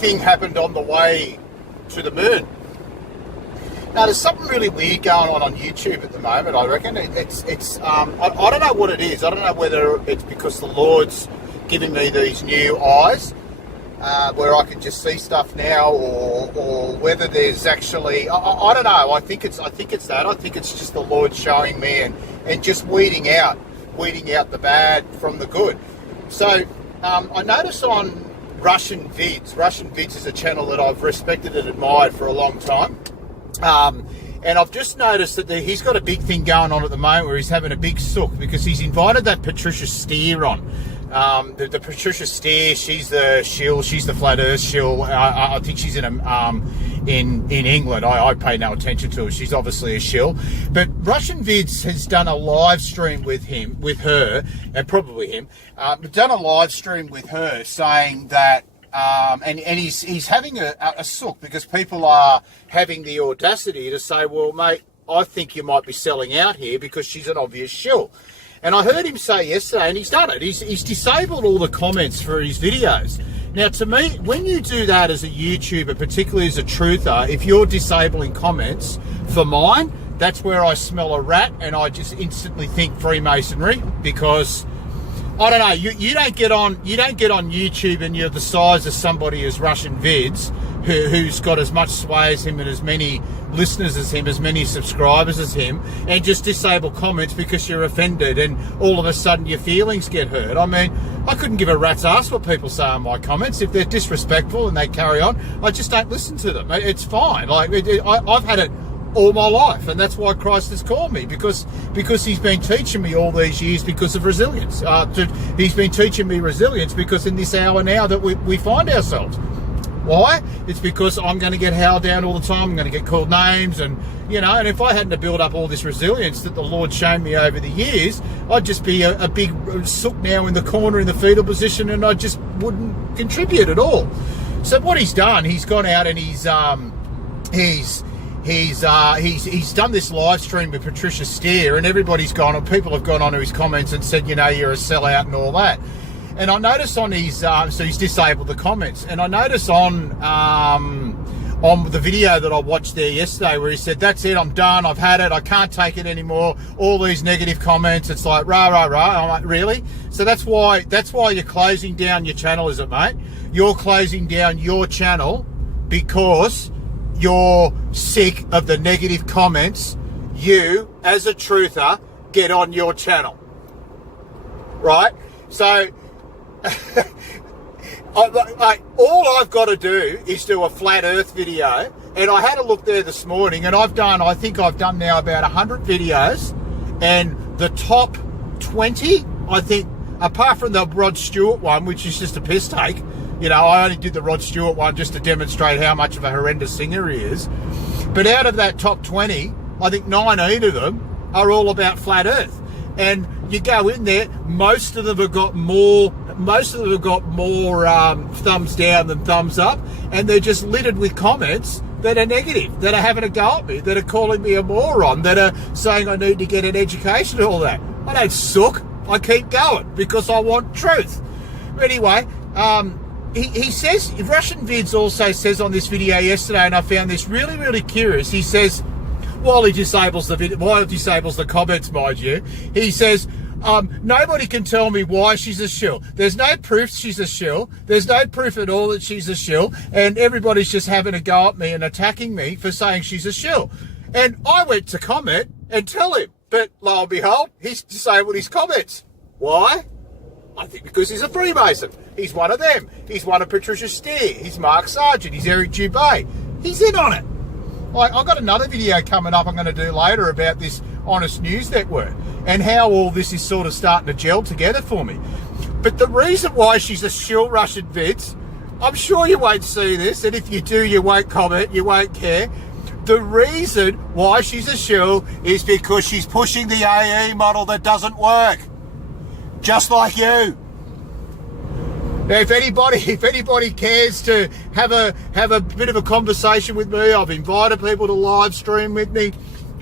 thing happened on the way to the moon. Now, there's something really weird going on YouTube at the moment, I reckon. I don't know what it is. I don't know whether it's because the Lord's giving me these new eyes where I can just see stuff now, or whether there's actually, I don't know. I think it's that. I think it's just the Lord showing me and just weeding out the bad from the good. So I notice on RussianVids. RussianVids is a channel that I've respected and admired for a long time. And I've just noticed that he's got a big thing going on at the moment where he's having a big sook because he's invited that Patricia Steer on. The Patricia Steer, she's the shill, she's the flat earth shill. I think she's in England. I pay no attention to her. She's obviously a shill. But RussianVids has done a live stream with her, and probably him, done a live stream with her saying that and he's having a sook because people are having the audacity to say, well, mate, I think you might be selling out here because she's an obvious shill. And I heard him say yesterday, and he's done it, he's disabled all the comments for his videos. Now, to me, when you do that as a YouTuber, particularly as a truther, if you're disabling comments for mine, that's where I smell a rat, and I just instantly think Freemasonry, because I don't know, you don't get on YouTube and you're the size of somebody as RussianVids who's got as much sway as him and as many listeners as him, as many subscribers as him, and just disable comments because you're offended and all of a sudden your feelings get hurt. I mean, I couldn't give a rat's ass what people say on my comments. If they're disrespectful and they carry on, I just don't listen to them. It's fine. Like I've had it all my life, and that's why Christ has called me, because he's been teaching me all these years because of resilience. He's been teaching me resilience because in this hour now that we find ourselves. Why? It's because I'm going to get howled down all the time. I'm going to get called names, and and if I hadn't to build up all this resilience that the Lord shown me over the years, I'd just be a big sook now in the corner in the fetal position, and I just wouldn't contribute at all. So what he's done, he's gone out and he's done this live stream with Patricia Steer, and people have gone onto his comments and said, you're a sellout and all that. And I noticed on his, so he's disabled the comments, and I noticed on the video that I watched there yesterday where he said, that's it, I'm done, I've had it, I can't take it anymore, all these negative comments, it's like, rah, rah, rah. I'm like, really? So that's why you're closing down your channel, is it, mate? You're closing down your channel because you're sick of the negative comments you, as a truther, get on your channel, right? So all I've got to do is do a flat earth video, and I had a look there this morning, and I think I've done now about 100 videos, and the top 20, I think, apart from the Rod Stewart one, which is just a piss take, I only did the Rod Stewart one just to demonstrate how much of a horrendous singer he is, but out of that top 20, I think 19 of them are all about flat earth. And you go in there, most of them have got more thumbs down than thumbs up, and they're just littered with comments that are negative, that are having a go at me, that are calling me a moron, that are saying I need to get an education and all that. I don't suck. I keep going because I want truth. But anyway, he says, RussianVids also says on this video yesterday, and I found this really, really curious. He says, while he disables the comments, mind you, he says, nobody can tell me why she's a shill. There's no proof she's a shill. There's no proof at all that she's a shill. And everybody's just having a go at me and attacking me for saying she's a shill. And I went to comment and tell him. But lo and behold, he's disabled his comments. Why? I think because he's a Freemason. He's one of them. He's one of Patricia Steer. He's Mark Sargent. He's Eric Dubé. He's in on it. I've got another video coming up I'm going to do later about this Honest News Network and how all this is sort of starting to gel together for me. But the reason why she's a shill, RussianVids, I'm sure you won't see this, and if you do, you won't comment, you won't care. The reason why she's a shill is because she's pushing the AE model that doesn't work. Just like you. Now, if anybody cares to have a bit of a conversation with me, I've invited people to live stream with me.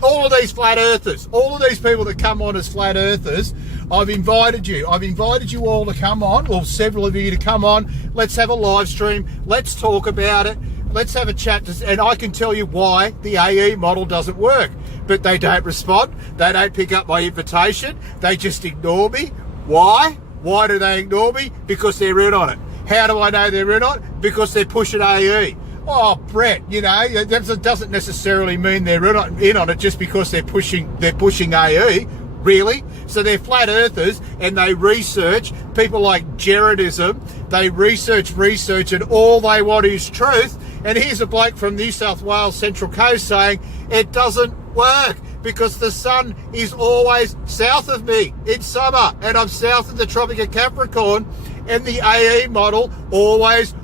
all of these flat earthers, all of these people that come on as flat earthers, I've invited you all to come on, well, several of you to come on. Let's have a live stream. Let's talk about it. Let's have a chat. And I can tell you why the AE model doesn't work. But they don't respond. They don't pick up my invitation. They just ignore me. Why? Why do they ignore me? Because they're in on it. How do I know they're in on it? Because they're pushing AE. Oh, Brett, you know, that doesn't necessarily mean they're in on it just because they're pushing AE. Really? So they're flat earthers and they research, people like Jaredism, they research and all they want is truth. And here's a bloke from New South Wales Central Coast saying it doesn't work because the sun is always south of me in summer and I'm south of the Tropic of Capricorn, and the AE model always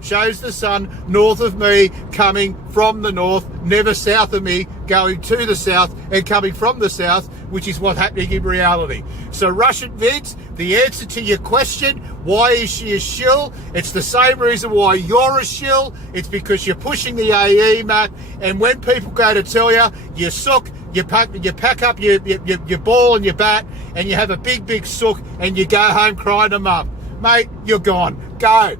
shows the sun north of me, coming from the north, never south of me, going to the south and coming from the south, which is what's happening in reality. So RussianVids, the answer to your question, why is she a shill? It's the same reason why you're a shill. It's because you're pushing the AE, Matt. And when people go to tell you, you sook, you pack up your ball and your bat and you have a big sook and you go home crying to mum. Mate, you're gone. Go.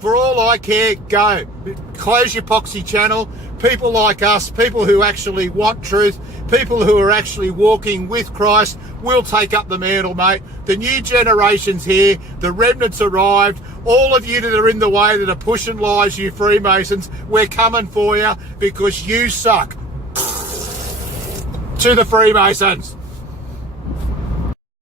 For all I care, go. Close your poxy channel. People like us, people who actually want truth, people who are actually walking with Christ, will take up the mantle, mate. The new generation's here. The remnants arrived. All of you that are in the way, that are pushing lies, you Freemasons, we're coming for you because you suck. To the Freemasons.